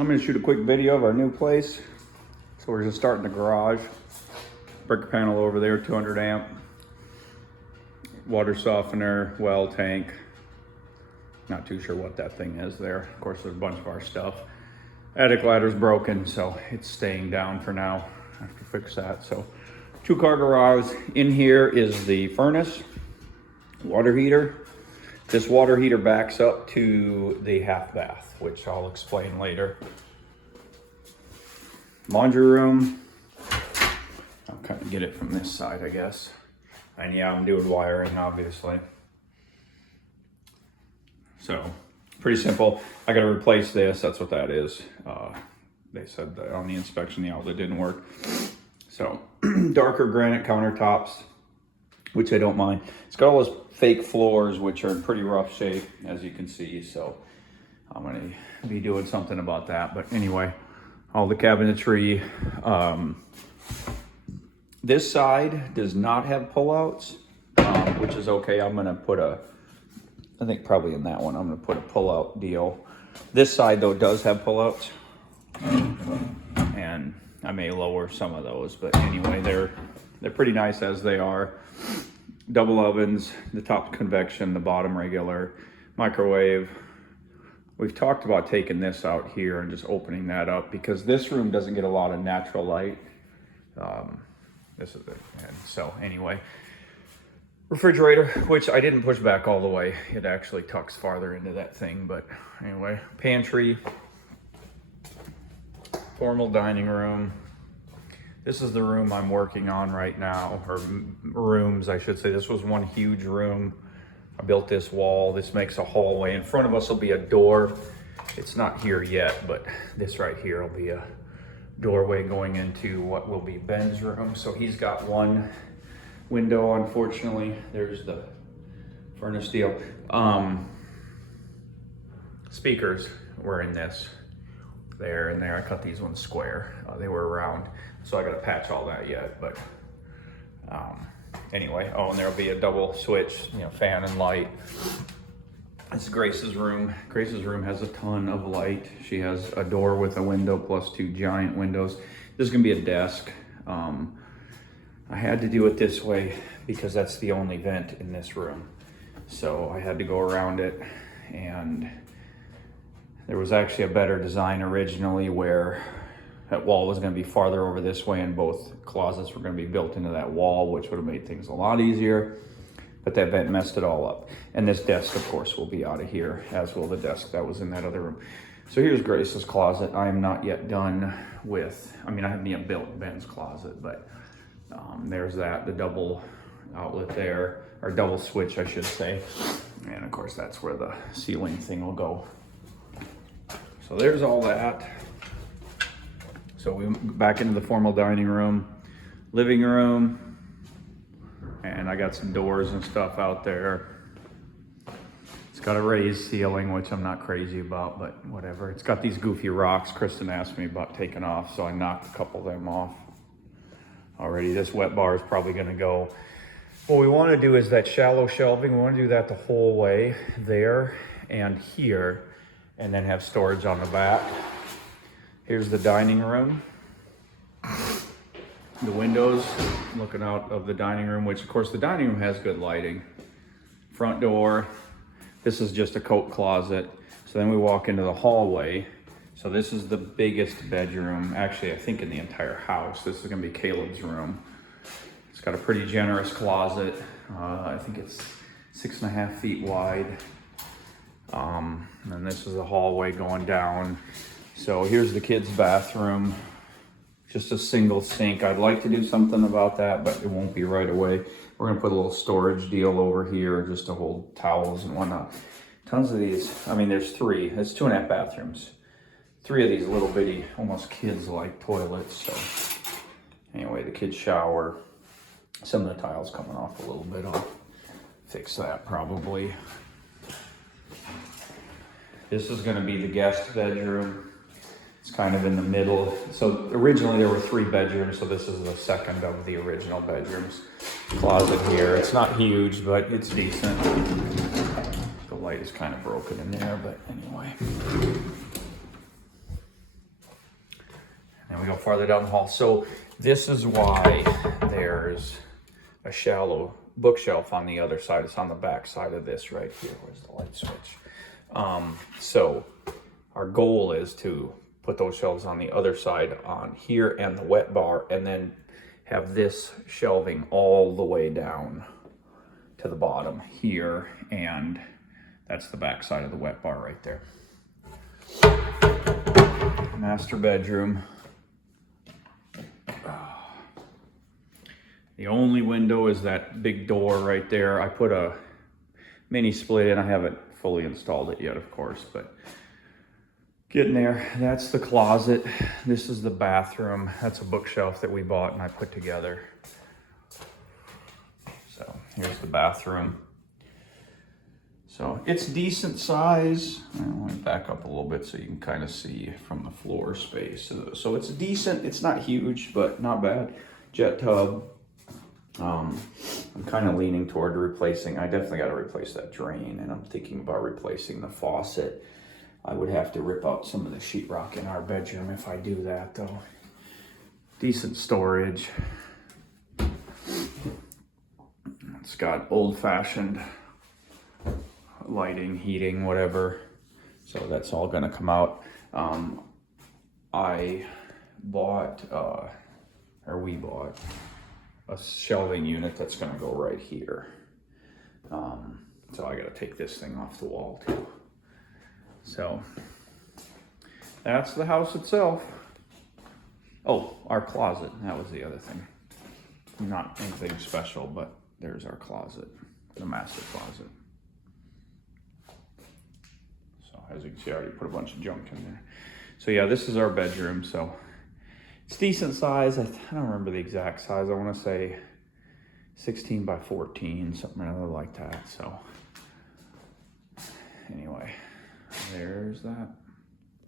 I'm gonna shoot a quick video of our new place. So we're just starting the garage. Brick panel over there, 200 amp. Water softener, well tank. Not too sure what that thing is there. Of course, there's a bunch of our stuff. Attic ladder's broken, so it's staying down for now. I have to fix that. So 2-car garage. In here is the furnace, water heater. This water heater backs up to the half bath, which I'll explain later. Laundry room. I'll kind of get it from this side, I guess. And yeah, I'm doing wiring, obviously. So, pretty simple. I gotta replace this, that's what that is. They said that on the inspection, the outlet didn't work. So, darker granite countertops, which I don't mind. It's got all those fake floors, which are in pretty rough shape, as you can see. So I'm gonna be doing something about that. But anyway, all the cabinetry. This side does not have pullouts, which is okay. I'm gonna put I think probably in that one, I'm gonna put a pullout deal. This side though does have pullouts. And I may lower some of those, but anyway, they're pretty nice as they are. Double ovens, the top convection, the bottom regular, microwave. We've talked about taking this out here and just opening that up because this room doesn't get a lot of natural light. This is it. And so anyway, refrigerator, which I didn't push back all the way. It actually tucks farther into that thing, but anyway, pantry, formal dining room. This is the room I'm working on right now, or rooms, I should say. This was one huge room. I built this wall. This makes a hallway. In front of us will be a door. It's not here yet, but this right here will be a doorway going into what will be Ben's room. So he's got one window, unfortunately. There's the furnace deal. Speakers were in this. There and there. I cut these ones square. They were round, so I got to patch all that yet. But anyway, oh, and there'll be a double switch, fan and light. This is Grace's room. Grace's room has a ton of light. She has a door with a window plus 2 giant windows. This is gonna be a desk. I had to do it this way because that's the only vent in this room. So I had to go around it, and there was actually a better design originally where that wall was going to be farther over this way and both closets were going to be built into that wall, which would have made things a lot easier. But that vent messed it all up. And this desk, of course, will be out of here, as will the desk that was in that other room. So here's Grace's closet. I am not yet done with, I haven't yet built Ben's closet, but there's that, the double outlet there, or double switch, I should say. And of course, that's where the ceiling thing will go. So there's all that. So we back into the formal dining room, living room, and I got some doors and stuff out there. It's got a raised ceiling, which I'm not crazy about, but whatever. It's got these goofy rocks Kristen asked me about taking off, so I knocked a couple of them off already. This wet bar is probably gonna go. What we wanna do is that shallow shelving. We wanna do that the whole way there and here, and then have storage on the back. Here's the dining room. The windows looking out of the dining room, which of course the dining room has good lighting. Front door. This is just a coat closet. So then we walk into the hallway. So this is the biggest bedroom, actually I think in the entire house. This is gonna be Caleb's room. It's got a pretty generous closet. I think it's 6.5 feet wide. And this is a hallway going down. So here's the kids' bathroom. Just a single sink. I'd like to do something about that, but it won't be right away. We're gonna put a little storage deal over here just to hold towels and whatnot. Tons of these. There's 3. It's 2.5 bathrooms. 3 of these little bitty, almost kids-like toilets. So anyway, the kids shower. Some of the tiles coming off a little bit. I'll fix that probably. This is gonna be the guest bedroom. It's kind of in the middle. So originally there were 3 bedrooms, so this is the second of the original bedrooms. Closet here. It's not huge, but it's decent. The light is kind of broken in there, but anyway. bookshelf farther down the hall. So this is why there's a shallow bookshelf on the other side. It's on the back side of this right here. Where's the light switch? So our goal is to put those shelves on the other side on here and the wet bar, and then have this shelving all the way down to the bottom here, and that's the back side of the wet bar right there. Master bedroom. The only window is that big door right there. I put a mini split in. I haven't fully installed it yet, of course, but getting there. That's the closet. This is the bathroom. That's a bookshelf that we bought and I put together. So here's the bathroom. So it's decent size. Let me back up a little bit so you can kind of see from the floor space. So it's decent. It's not huge, but not bad. Jet tub. I'm kind of leaning toward replacing. I definitely got to replace that drain, and I'm thinking about replacing the faucet. I would have to rip out some of the sheetrock in our bedroom if I do that, though. Decent storage. It's got old-fashioned lighting, heating, whatever. So that's all going to come out. I bought, or we bought, a shelving unit that's going to go right here. So I got to take this thing off the wall too. So that's the house itself. Oh, our closet. That was the other thing. Not anything special, but there's our closet, the master closet. So as you can see, I already put a bunch of junk in there. So yeah, this is our bedroom. So it's decent size. I don't remember the exact size. I want to say 16 by 14, something rather like that. So anyway, there's that.